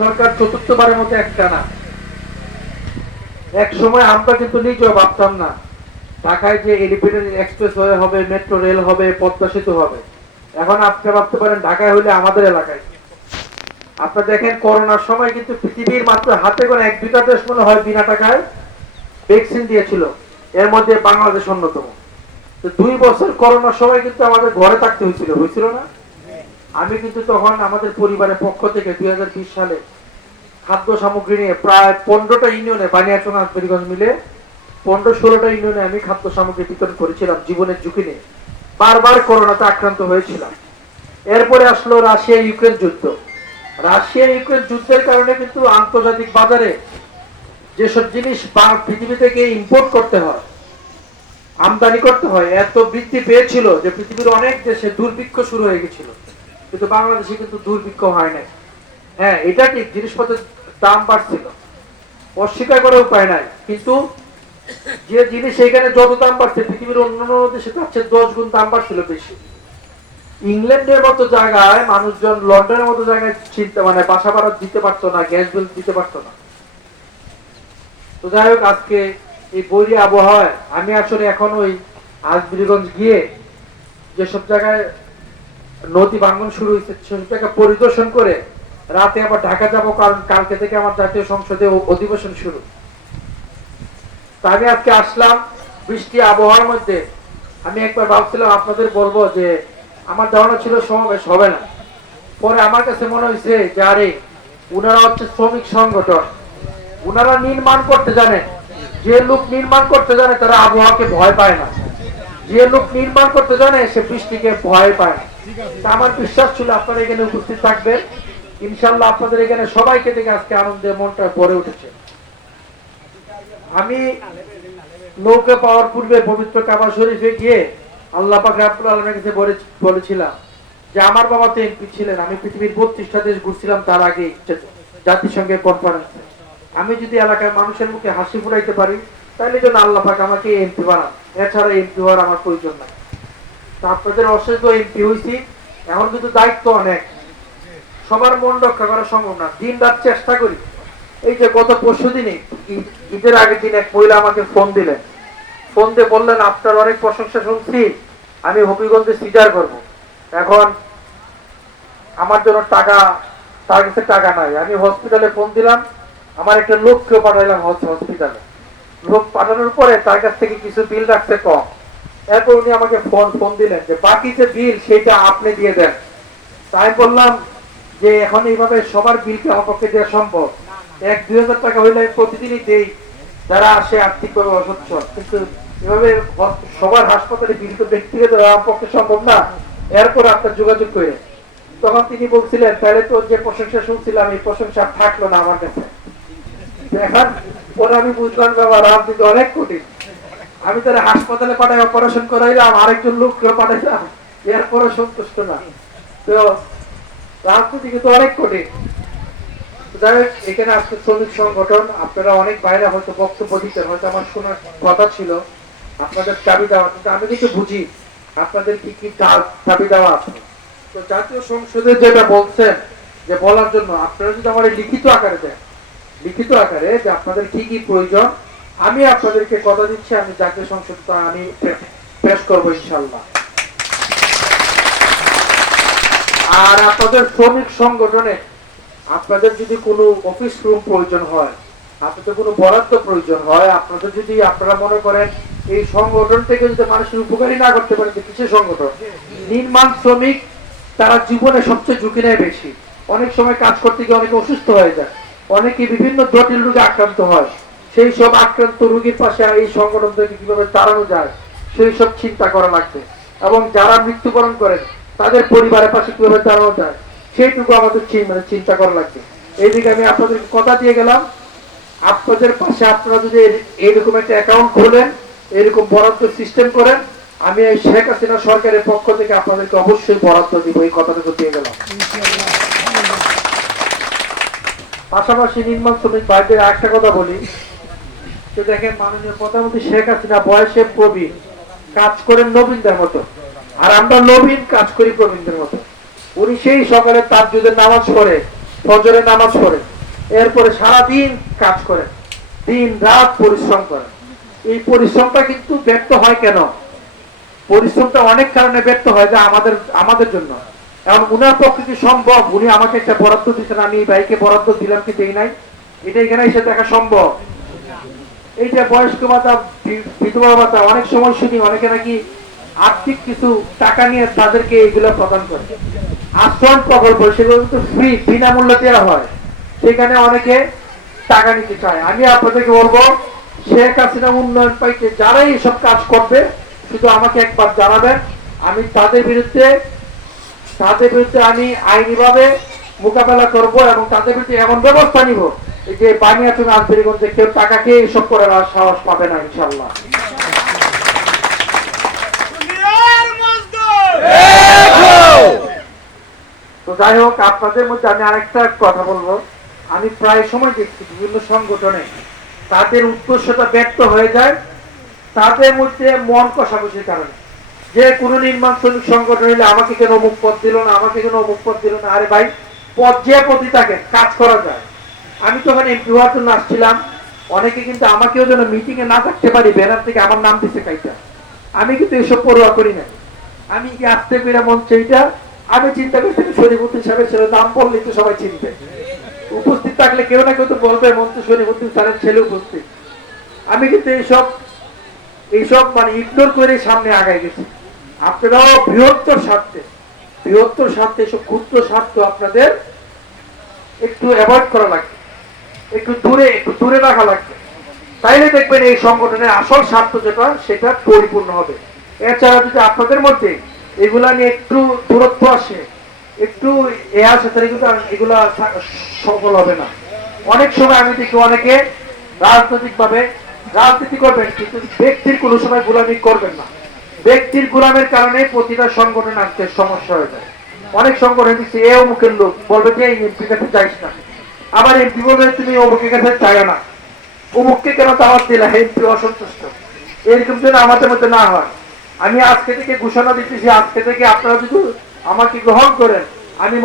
সরকার চতুর্থবারের মতো একটানা। এক সময় আমরা কিন্তু নিজেও ভাবতাম না ঢাকায় যে এলিভেটেড এক্সপ্রেস ওয়ে হবে, মেট্রো রেল হবে, পদ্মা সেতু হবে। এখন আপনি ভাবতে পারেন ঢাকায় হইলে আমাদের এলাকায়। আপনারা দেখেন করোনার সময় কিন্তু পৃথিবীর মাত্র হাতে গোনা এক দুইটা দেশ মনে হয় বিনা টাকায় ভ্যাকসিন দিয়েছিল, এর মধ্যে বাংলাদেশ অন্যতম। তো 2 বছর করোনার সময় কিন্তু আমাদের ঘরে থাকতে হয়েছিল না? আমি কিন্তু তখন আমাদের পরিবারের পক্ষ থেকে 2020 সালে খাদ্য সামগ্রী নিয়ে প্রায় 15টা ইউনিয়নে, বানিয়াচং আজমেরীগঞ্জ মিলে 15-16টা ইউনিয়নে আমি খাদ্য সামগ্রী বিতরণ করেছিলাম জীবনের ঝুঁকি নিয়ে। বারবার করোনাতে আক্রান্ত হয়েছিলাম। এরপরে আসলো রাশিয়া ইউক্রেন যুদ্ধ। রাশিয়া ইউক্রেন যুদ্ধের কারণে কিন্তু আন্তর্জাতিক বাজারে যেসব জিনিস পৃথিবী থেকে ইম্পোর্ট করতে হয়, আমদানি করতে হয়, এত বৃদ্ধি পেয়েছিল যে পৃথিবীর অনেক দেশে দুর্ভিক্ষ শুরু হয়ে গেছিল। কিন্তু বাংলাদেশে কিন্তু দুর্ভিক্ষ হয় নাই। হ্যাঁ, এটা ঠিক, জিনিসপত্রের দাম বাড়ছিল, অস্বীকার করার উপায় নাই। কিন্তু যে জিনিস এখানে যত দাম বাড়ছে পৃথিবীর অন্যান্য দেশে তার চেয়ে 10 গুণ দাম বাড়ছিল বেশি। ইংল্যান্ডের মতো জায়গায় মানুষজন, লন্ডনের মতো জায়গায় চিন্তা বাসা ভাড়া দিতে পারতো না, গ্যাস বিল দিতে পারতো না। তো যাই হোক, আজকে এই বৈরী আবহাওয়ায় আমি আসলে এখন ওই আজমিরগঞ্জ গিয়ে যেসব জায়গায় নদী ভাঙন শুরু হয়েছে সেসব জায়গা পরিদর্শন করে রাতে আবার ঢাকা যাব, কারণ কালকে থেকে আমার জাতীয় সংসদে অধিবেশন শুরু। তা আমি আজকে আসলাম বৃষ্টি আবহাওয়ার মধ্যে। আমি একবার ভাবছিলাম আপনাদের বলবো যে আমার ধারণা ছিল সমাবেশ হবে না। পরে আমার কাছে মনে হয়েছে যে আরে উনারা হচ্ছে শ্রমিক সংগঠন, উনারা নির্মাণ করতে জানে। যে লোক নির্মাণ করতে জানে তারা আবহাওয়াকে ভয় পায় না, যে লোক নির্মাণ করতে জানে সে বৃষ্টিকে ভয় পায় না। আমার বিশ্বাস ছিল আপনারা এখানে উপস্থিত থাকবেন। ইনশাল্লাহ আপনাদের এখানে সবাইকে দেখে আজকে আনন্দে মনটা ভরে উঠেছে। আমি নৌকা পাওয়ার পূর্বে পবিত্র কাবা শরীফে গিয়ে আল্লাহ পাক রব্বুল আলামিনের কাছে বলেছিলাম যে আমার বাবা তো এমপি ছিলেন, আমি পৃথিবীর 32টা দেশ ঘুরছিলাম তার আগে জাতিসংঘের কনফারেন্সে। আমি যদি এলাকার মানুষের মুখে হাসি ফুটাইতে পারি তাহলে যেন আল্লাহ পাক আমাকে এমপি বানান, এছাড়া এমপি হওয়ার আমার প্রয়োজন নাই। তা আপনাদের অশেষ এমপি হয়েছি, এখন কিন্তু দায়িত্ব অনেক, সবার মন রক্ষা করা সম্ভব না, দিন রাত চেষ্টা করি। এই যে গত পরশুদিনই ঈদের আগের দিন এক মহিলা আমাকে ফোন দিলেন, ফোন দিয়ে বললেন আপনার অনেক প্রশংসা শুনছি, আমি হবিগঞ্জে সিজার করব। এখন আমার জন্য টাকা, তার কাছে টাকা নাই। আমি হসপিটালে ফোন দিলাম, আমার একটা লোককে পাঠাইলাম হসপিটালে। লোক পাঠানোর পরে তার কাছ থেকে কিছু বিল রাখতে কম। এরপর উনি আমাকে ফোন দিলেন যে বাকি যে বিল সেটা আপনি দিয়ে দেন। তাই বললাম যে এখন এইভাবে সবার বিলকে আমার পক্ষে দেওয়া সম্ভব? 1-2 হাজার টাকা হইলে আমি প্রতিদিনই দেই যারা আসে আর্থিকভাবে অসচ্ছল, কিন্তু এভাবে সবার হাসপাতালে বিল তো ব্যক্তিগত আমার পক্ষে সম্ভব না। এরপর আপনার যোগাযোগ করে তখন তিনি বলছিলেন তাহলে তো যে প্রশংসা শুনছিলাম এই প্রশংসা থাকলো না আমার কাছে। এখন পরে আমি বুঝলাম বাবা রাজনীতি অনেক কঠিন। আমি তারা হাসপাতালে পাঠাই অপারেশন করাইলাম, আরেকজন লোককে পাঠাইলাম, এরপরে সন্তুষ্ট না। তো রাজনীতি কিন্তু অনেক কঠিন। যাই হোক, এখানে আজকে শ্রমিক সংগঠন, আপনারা অনেক বাইরে হয়তো বক্তব্য দিতেন, হয়তো আমার শোনার কথা ছিল আপনাদের দাবি দেওয়া, কিন্তু আমি কিন্তু বুঝি আপনাদের কি কি দাবি দেওয়া আছে। তো জাতীয় সংসদে যেটা বলছেন যে বলার জন্য আপনারা যদি আমার লিখিত আকারে দেন, লিখিত আকারে যে আপনাদের কি কি প্রয়োজন, আমি আপনাদেরকে কথা দিচ্ছি আমি জাতীয় সংসদ আমি পেশ করবো ইনশাল্লাহ। আর আপনাদের শ্রমিক সংগঠনে আপনাদের যদি কোনো অফিস রুম প্রয়োজন হয়, আপনাদের কোনো বরাদ্দ প্রয়োজন হয়, আপনাদের যদি আপনারা মনে করেন এই সংগঠন থেকে যদি মানুষের উপকারী না করতে পারেন, কিসের সংগঠন? নির্মাণ শ্রমিক তারা জীবনে সবচেয়ে ঝুঁকি নেয় বেশি। অনেক সময় কাজ করতে গিয়ে অনেকে অসুস্থ হয়ে যায়, অনেকে বিভিন্ন জটিল রোগে আক্রান্ত হয়। সেই সব আক্রান্ত রোগীর পাশে এই সংগঠন থেকে কিভাবে দাঁড়ানো যায় সেই সব চিন্তা করা লাগবে। এবং যারা মৃত্যুবরণ করেন তাদের পরিবারের পাশে কিভাবে দাঁড়ানো যায় সেইটুকু আমাদের চিন্তা করা লাগবে। এইদিকে আমি আপনাদেরকে কথা দিয়ে গেলাম, আপনাদের পাশে আপনারা যদি এইরকম একটা অ্যাকাউন্ট খোলেন, এরকম বরাদ্দ সিস্টেম করেন, আমি এই শেখ হাসিনা সরকারের পক্ষ থেকে আপনাদেরকে অবশ্যই বরাদ্দ দিব, এই কথাটুকু দিয়ে গেলাম। পাশাপাশি নির্মাণ শ্রমিক ভাইদের একটা কথা বলি, তো দেখেন মাননীয় প্রধানমন্ত্রী শেখ হাসিনা বয়সে প্রবীণ, কাজ করেন নবীনদের মতো, আর আমরা নবীন কাজ করি প্রবীণদের মতো। উনি সেই সকালে তার যদি নামাজ পড়ে, ফজরের নামাজ পড়ে, এরপরে সারাদিন কাজ করেন, দিন রাত পরিশ্রম করেন। এই পরিশ্রমটা কিন্তু ব্যর্থ হয় কেন? পরিশ্রমটা অনেক কারণে ব্যর্থ হয়, যে আমাদের জন্য। এখন উনার পক্ষে কি সম্ভব উনি আমাকে একটা বরাদ্দ দিচ্ছেন, আমি এই ভাইকে বরাদ্দ দিলাম কি দেই নাই? এটা এখানে এসে দেখা সম্ভব? এই যে বয়স্ক ভাতা, বিধবা ভাতা, অনেক সময় শুনি অনেকে নাকি আর্থিক কিছু টাকা নিয়ে তাদেরকে এইগুলো প্রদান করে। আশ্রয় প্রকল্প, সেগুলো কিন্তু ফ্রি, বিনামূল্যে দেওয়া হয়, সেখানে অনেকে টাকা নিতে চায়। আমি আপনাদেরকে বলবো, শেখ হাসিনা উন্নয়ন পাইতে যারাই এসব কাজ করবে, শুধু আমাকে একবার জানাবেন, আমি তাদের বিরুদ্ধে আমি আইনিভাবে মোকাবেলা করব, এবং তাদের বিরুদ্ধে এমন ব্যবস্থা নিব যে বানিয়াচং আজবেরিগঞ্জে কেউ টাকা খেয়ে এসব করার আর সাহস পাবে না, ইনশাল্লাহ। তো যাই হোক, আপনাদের মধ্যে আমি আরেকটা কথা বলবো। আমি প্রায় সময় দেখছি বিভিন্ন সংগঠনে তাদের উদ্দেশ্যটা ব্যর্থ হয়ে যায় তাদের মধ্যে মন কষাকষির কারণে। যে কোনো নির্মাণ শ্রমিক সংগঠন হলে আমাকে কেন অমুক পদ দিল না, আমাকে কেন অমুক পদ দিল না। আরে ভাই, পদ যে পদই থাকে, কাজ করা যায়। আমি তখন এমপি হওয়ার জন্য আসছিলাম, অনেকে কিন্তু আমাকেও যেন মিটিং এ না থাকতে পারি ব্যানার থেকে আমার নাম দিচ্ছে কাইটা। আমি কিন্তু এসব পড়ুয়া করি না। আমি কি আসতে পেরে মঞ্চে এইটা আমি চিন্তা করছি, শরীফুদ্দিন সাহেবের ছেলে নাম বললেই তো সবাই চিনবে, উপস্থিত থাকলে কেউ না কেউ তো বলবে মঞ্চে শরীফুদ্দিন স্যারের ছেলে উপস্থিত। আমি কিন্তু এইসব মানে ইগনোর করে সামনে আগায় গেছি। আপনারাও বৃহত্তর স্বার্থে এসব ক্ষুদ্র স্বার্থ আপনাদের একটু অ্যাভয়েড করা লাগবে, একটু দূরে রাখা লাগবে। তাইলে দেখবেন এই সংগঠনের আসল স্বার্থ যেটা, সেটা পরিপূর্ণ হবে। এছাড়া যদি আপনাদের মধ্যে এগুলা নিয়ে একটু দূরত্ব আসে, একটু আসে, তাহলে কিন্তু এগুলা সফল হবে না। অনেক সময় আমি দেখি অনেকে রাজনীতি করবেন, কিন্তু ব্যক্তির কোনো সময় গোলামি করবেন না। ব্যক্তির গোলামের কারণে প্রতিটা সংগঠন আজকে সমস্যা হয়ে যায়। অনেক সংগঠন দিচ্ছে এ অমুকের লোক, বলবে যে এই এমপির কাছে যাইস না। আবার এমপি বলবে তুমি অমুকের কাছে চাইও না, অমুককে কেন দাওয়াত দিলা, এমপি অসন্তুষ্ট। এরকম যেন আমাদের মধ্যে না হয়। আমি আজকে থেকে ঘোষণা দিতেছি, আজকে থেকে আপনারা যদি আমাকে গ্রহণ করেন, আমি